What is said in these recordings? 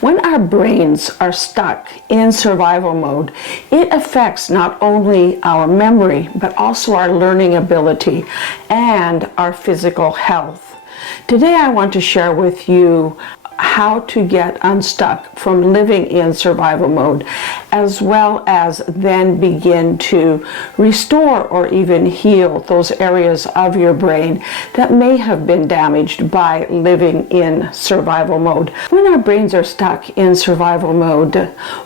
When our brains are stuck in survival mode, it affects not only our memory, but also our learning ability and our physical health. Today I want to share with you how to get unstuck from living in survival mode, as well as then begin to restore or even heal those areas of your brain that may have been damaged by living in survival mode. When our brains are stuck in survival mode,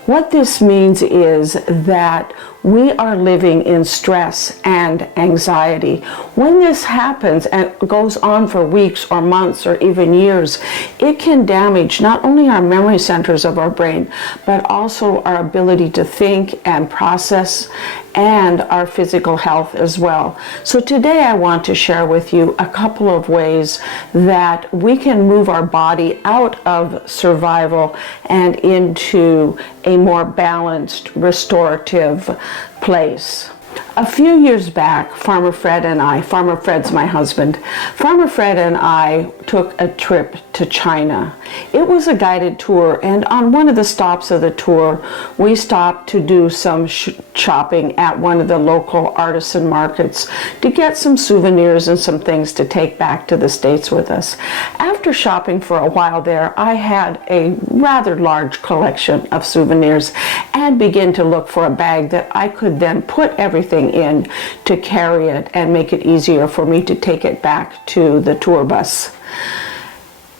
what this means is that we are living in stress and anxiety. When this happens and goes on for weeks or months or even years, it can damage not only our memory centers of our brain, but also our ability to think and process and our physical health as well. So today I want to share with you a couple of ways that we can move our body out of survival and into a more balanced, restorative place. A few years back, Farmer Fred's my husband, Farmer Fred and I took a trip to China. It was a guided tour, and on one of the stops of the tour, we stopped to do some shopping at one of the local artisan markets to get some souvenirs and some things to take back to the States with us. After shopping for a while there, I had a rather large collection of souvenirs and began to look for a bag that I could then put everything in to carry it and make it easier for me to take it back to the tour bus.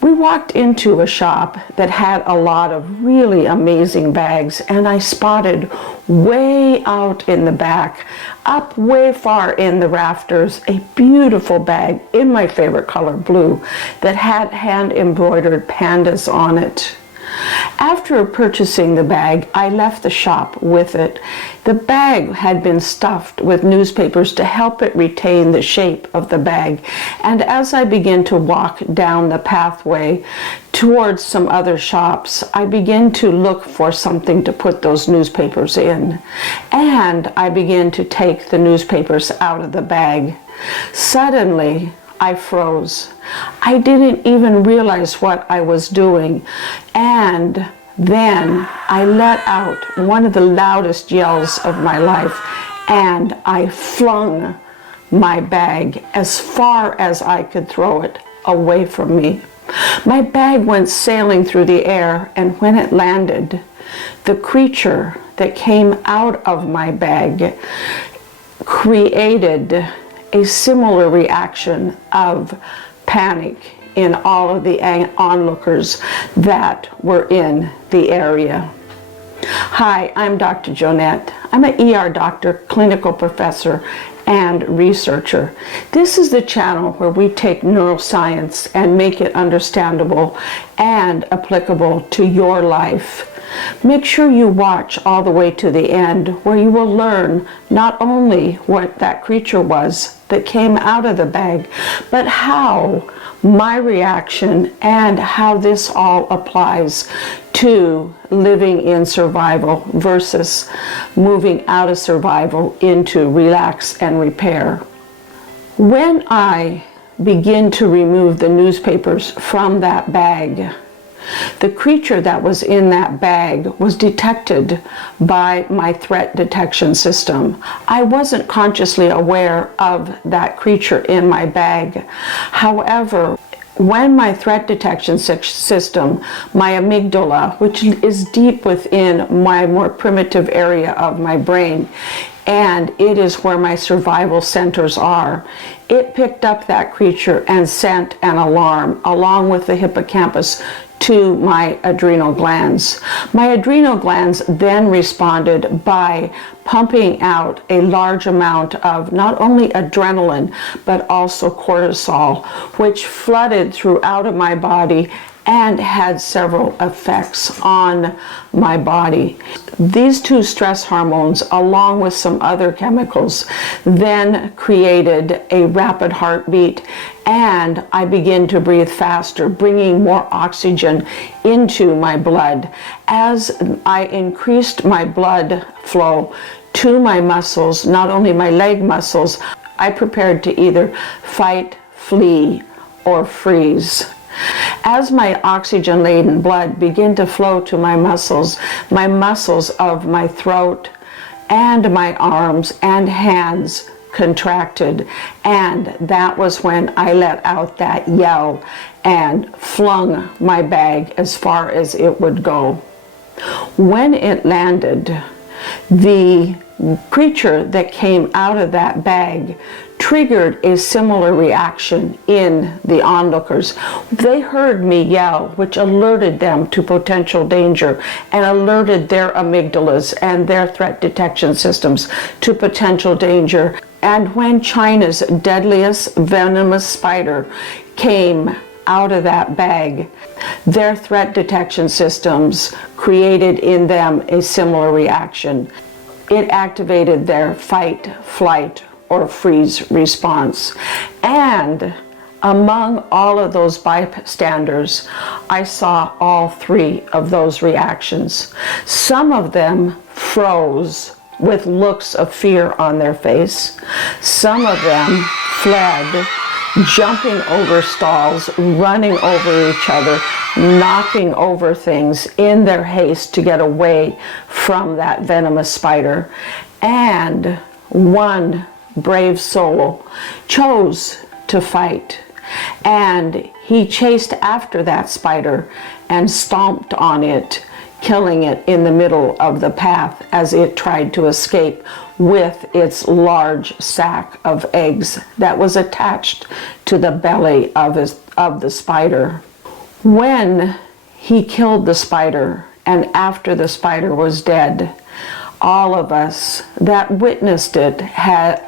We walked into a shop that had a lot of really amazing bags, and I spotted way out in the back, up way far in the rafters, a beautiful bag in my favorite color, blue, that had hand embroidered pandas on it. After purchasing the bag, I left the shop with it. The bag had been stuffed with newspapers to help it retain the shape of the bag, and as I began to walk down the pathway towards some other shops, I began to look for something to put those newspapers in, and I began to take the newspapers out of the bag. Suddenly, I froze. I didn't even realize what I was doing, and then I let out one of the loudest yells of my life, and I flung my bag as far as I could throw it away from me. My bag went sailing through the air, and when it landed, the creature that came out of my bag created a similar reaction of panic in all of the onlookers that were in the area. Hi, I'm Dr. Jonette. I'm an ER doctor, clinical professor, and researcher. This is the channel where we take neuroscience and make it understandable and applicable to your life. Make sure you watch all the way to the end, where you will learn not only what that creature was that came out of the bag, but how my reaction and how this all applies to living in survival versus moving out of survival into relax and repair. When I begin to remove the newspapers from that bag, the creature that was in that bag was detected by my threat detection system. I wasn't consciously aware of that creature in my bag. However, when my threat detection system, my amygdala, which is deep within my more primitive area of my brain, and it is where my survival centers are, it picked up that creature and sent an alarm along with the hippocampus to my adrenal glands. My adrenal glands then responded by pumping out a large amount of not only adrenaline, but also cortisol, which flooded throughout of my body and had several effects on my body. These two stress hormones, along with some other chemicals, then created a rapid heartbeat, and I began to breathe faster, bringing more oxygen into my blood. As I increased my blood flow to my muscles, not only my leg muscles, I prepared to either fight, flee, or freeze. As my oxygen-laden blood began to flow to my muscles of my throat and my arms and hands contracted, and that was when I let out that yell and flung my bag as far as it would go. When it landed, the creature that came out of that bag triggered a similar reaction in the onlookers. They heard me yell, which alerted them to potential danger and alerted their amygdalas and their threat detection systems to potential danger. And when China's deadliest venomous spider came out of that bag, their threat detection systems created in them a similar reaction. It activated their fight, flight, or freeze response. And among all of those bystanders, I saw all three of those reactions. Some of them froze with looks of fear on their face. Some of them fled, jumping over stalls, running over each other, knocking over things in their haste to get away from that venomous spider. And one brave soul chose to fight, and he chased after that spider and stomped on it, killing it in the middle of the path as it tried to escape with its large sack of eggs that was attached to the belly of the spider. When he killed the spider, and after the spider was dead, all of us that witnessed it,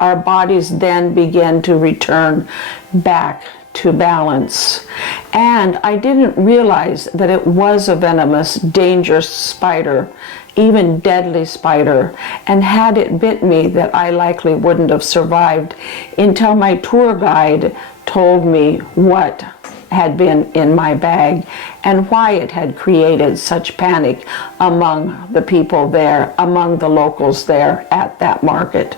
our bodies then began to return back to balance. And I didn't realize that it was a venomous, dangerous spider, even deadly spider, and had it bit me, that I likely wouldn't have survived until my tour guide told me what had been in my bag and why it had created such panic among the people there, among the locals there at that market.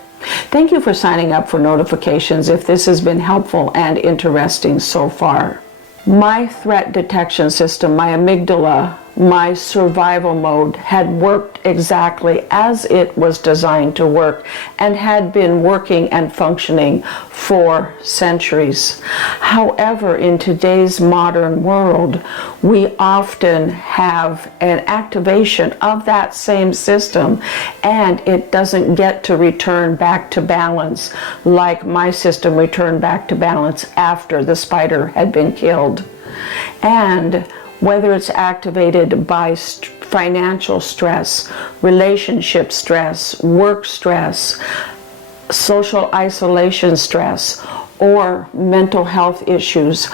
Thank you for signing up for notifications if this has been helpful and interesting so far. My threat detection system, my amygdala, my survival mode had worked exactly as it was designed to work and had been working and functioning for centuries. However, in today's modern world, we often have an activation of that same system, and it doesn't get to return back to balance like my system returned back to balance after the spider had been killed. And whether it's activated by financial stress, relationship stress, work stress, social isolation stress, or mental health issues,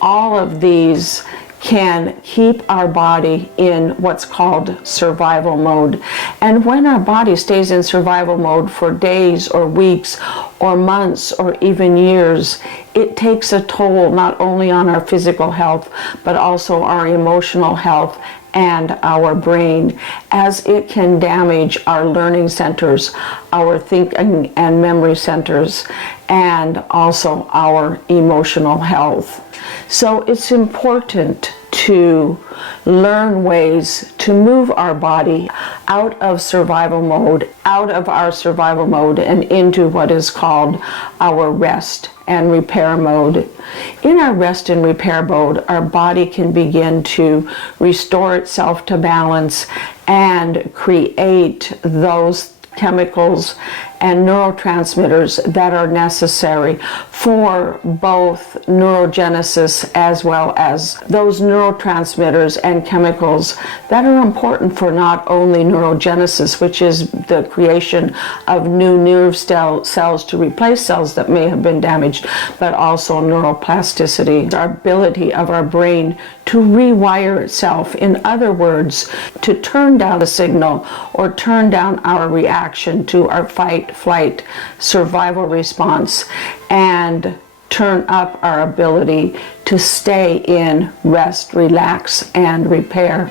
all of these can keep our body in what's called survival mode. And when our body stays in survival mode for days or weeks or months or even years, it takes a toll not only on our physical health, but also our emotional health and our brain, as it can damage our learning centers, our thinking and memory centers, and also our emotional health. So it's important to learn ways to move our body out of survival mode, out of our survival mode, and into what is called our rest and repair mode. In our rest and repair mode, our body can begin to restore itself to balance and create those chemicals and neurotransmitters that are necessary for both neurogenesis, as well as those neurotransmitters and chemicals that are important for not only neurogenesis, which is the creation of new nerve cells to replace cells that may have been damaged, but also neuroplasticity, our ability of our brain to rewire itself. In other words, to turn down the signal or turn down our reaction to our fight, flight, survival response, and turn up our ability to stay in rest, relax, and repair.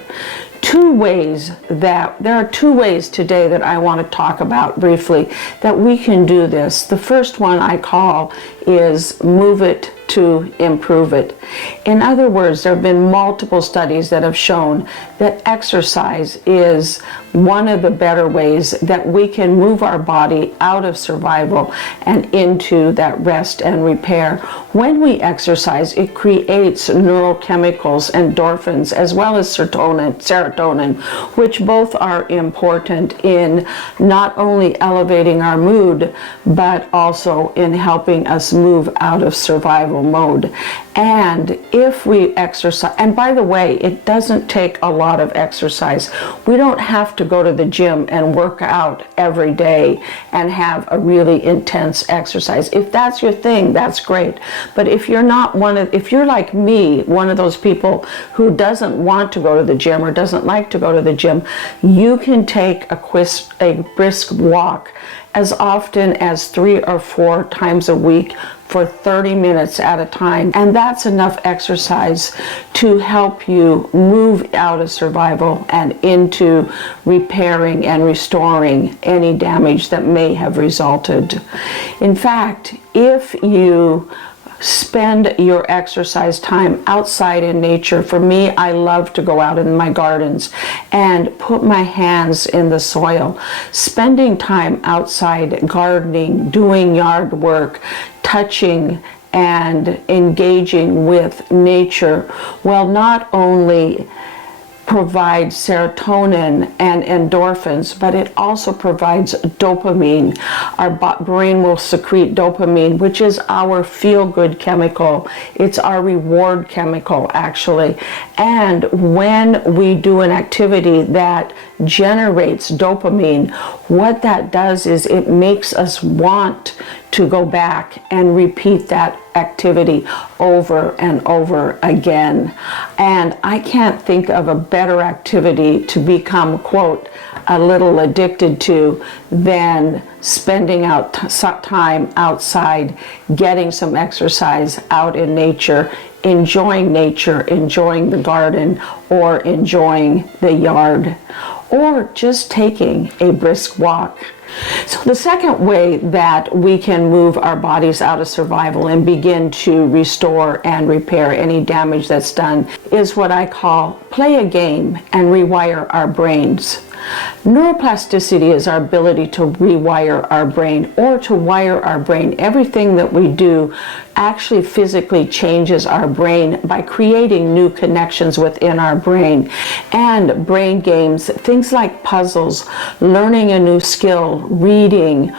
There are two ways today that I want to talk about briefly that we can do this. The first one I call is move it to to improve it. In other words, there have been multiple studies that have shown that exercise is one of the better ways that we can move our body out of survival and into that rest and repair. When we exercise, it creates neurochemicals, endorphins, as well as serotonin, which both are important in not only elevating our mood, but also in helping us move out of survival mode. And if we exercise, and by the way, it doesn't take a lot of exercise. We don't have to go to the gym and work out every day and have a really intense exercise. If that's your thing, that's great. But if you're not if you're like me, one of those people who doesn't want to go to the gym or doesn't like to go to the gym, you can take a brisk walk as often as 3 or 4 times a week for 30 minutes at a time. And that's enough exercise to help you move out of survival and into repairing and restoring any damage that may have resulted. In fact, if you spend your exercise time outside in nature. For me, I love to go out in my gardens and put my hands in the soil. Spending time outside gardening, doing yard work, touching and engaging with nature will not only provides serotonin and endorphins, but it also provides dopamine. Our brain will secrete dopamine, which is our feel-good chemical. It's our reward chemical, actually. And when we do an activity that generates dopamine, what that does is it makes us want to go back and repeat that activity over and over again. And I can't think of a better activity to become, quote, a little addicted to than spending time outside, getting some exercise out in nature, enjoying the garden, or enjoying the yard, or just taking a brisk walk. So the second way that we can move our bodies out of survival and begin to restore and repair any damage that's done is what I call play a game and rewire our brains. Neuroplasticity is our ability to rewire our brain or to wire our brain. Everything that we do actually physically changes our brain by creating new connections within our brain. And brain games, things like puzzles, learning a new skill, reading,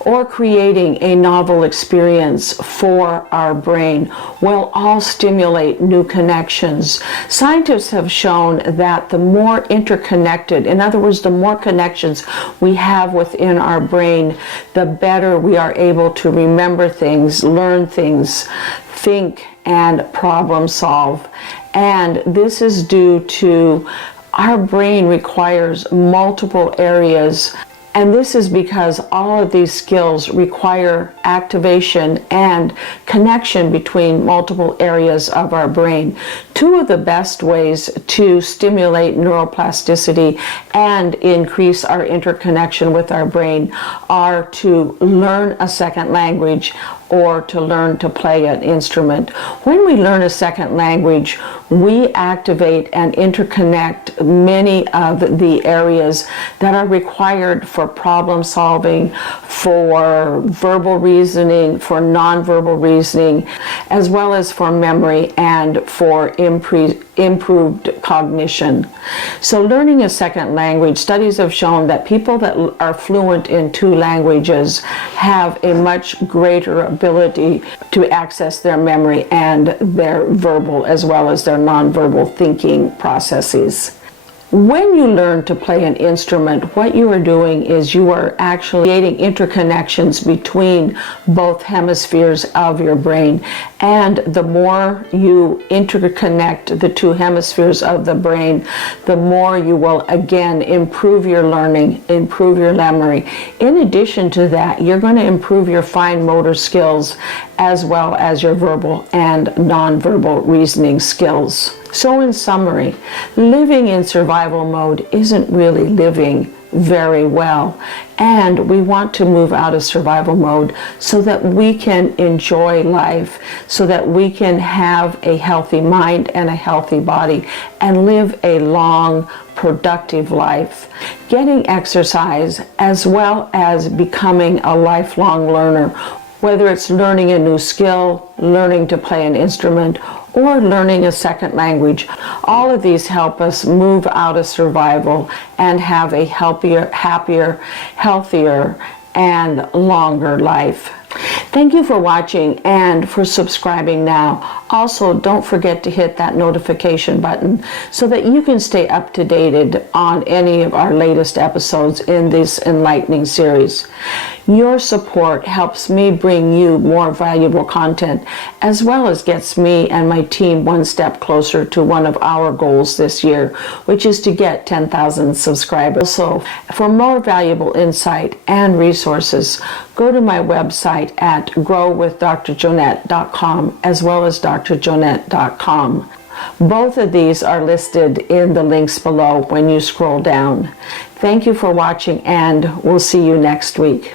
or creating a novel experience for our brain will all stimulate new connections. Scientists have shown that the more interconnected, in other words, the more connections we have within our brain, the better we are able to remember things, learn things, think, and problem solve. And this is due to our brain requires multiple areas. And this is because all of these skills require activation and connection between multiple areas of our brain. Two of the best ways to stimulate neuroplasticity and increase our interconnection with our brain are to learn a second language or to learn to play an instrument. When we learn a second language, we activate and interconnect many of the areas that are required for problem solving, for verbal reasoning, for nonverbal reasoning, as well as for memory and for improved cognition. So learning a second language, studies have shown that people that are fluent in 2 languages have a much greater ability to access their memory and their verbal as well as their nonverbal thinking processes. When you learn to play an instrument, what you are doing is you are actually creating interconnections between both hemispheres of your brain. And the more you interconnect the 2 hemispheres of the brain, the more you will again improve your learning, improve your memory. In addition to that, you're going to improve your fine motor skills as well as your verbal and nonverbal reasoning skills. So in summary, living in survival mode isn't really living. very well. And we want to move out of survival mode so that we can enjoy life, so that we can have a healthy mind and a healthy body and live a long, productive life. Getting exercise as well as becoming a lifelong learner, whether it's learning a new skill, learning to play an instrument, or learning a second language. All of these help us move out of survival and have a healthier, happier, healthier, and longer life. Thank you for watching and for subscribing now. Also, don't forget to hit that notification button so that you can stay up to date on any of our latest episodes in this enlightening series. Your support helps me bring you more valuable content, as well as gets me and my team one step closer to one of our goals this year, which is to get 10,000 subscribers. So, for more valuable insight and resources, go to my website at growwithdrjonette.com as well as drjonette.com. Both of these are listed in the links below when you scroll down. Thank you for watching, and we'll see you next week.